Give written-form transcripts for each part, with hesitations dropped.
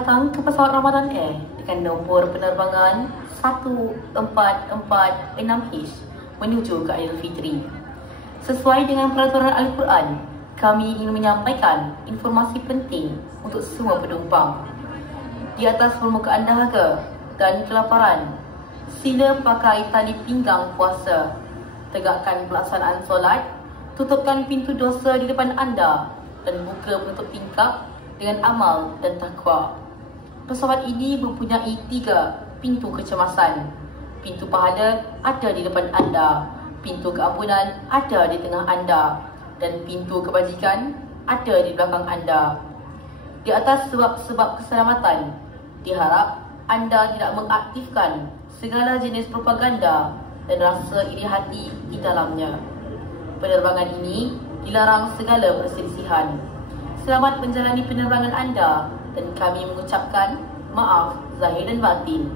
datang ke pesawat Ramadan Air dengan nombor penerbangan 1446H menuju ke Aidilfitri. Sesuai dengan peraturan Al-Quran, kami ingin menyampaikan informasi penting untuk semua penumpang. Di atas permukaan dahaga dan kelaparan, sila pakai tali pinggang puasa, tegakkan pelaksanaan solat, tutupkan pintu dosa di depan anda dan buka penutup tingkap dengan amal dan takwa. Pesawat ini mempunyai 3 pintu kecemasan. Pintu pahala ada di depan anda, pintu keampunan ada di tengah anda, dan pintu kebajikan ada di belakang anda. Di atas sebab-sebab keselamatan, diharap anda tidak mengaktifkan segala jenis propaganda dan rasa iri hati di dalamnya. Penerbangan ini dilarang segala perselisihan. Selamat menjalani penerbangan anda dan kami mengucapkan maaf zahir dan batin.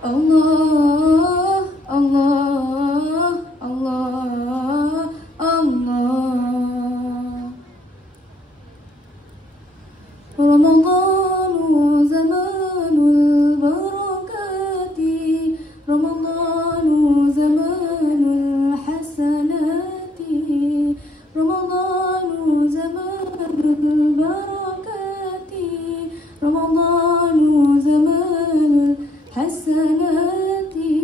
Allah, Allah, Allah, Allah. Ramadanu zamanul barakati, Ramadanu zamanul hasanati, Ramadanu zamanul barakati, Ramadanu zamanul hasanati,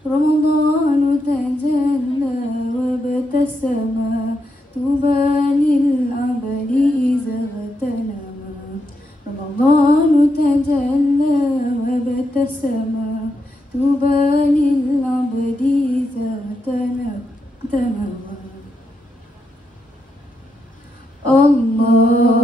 Ramadanu tajalla wa batasama, tuba lil abadi iza ghatanama. Ramadanu tajalla wa batasama, tuba lil abadi iza ghatanama. Allah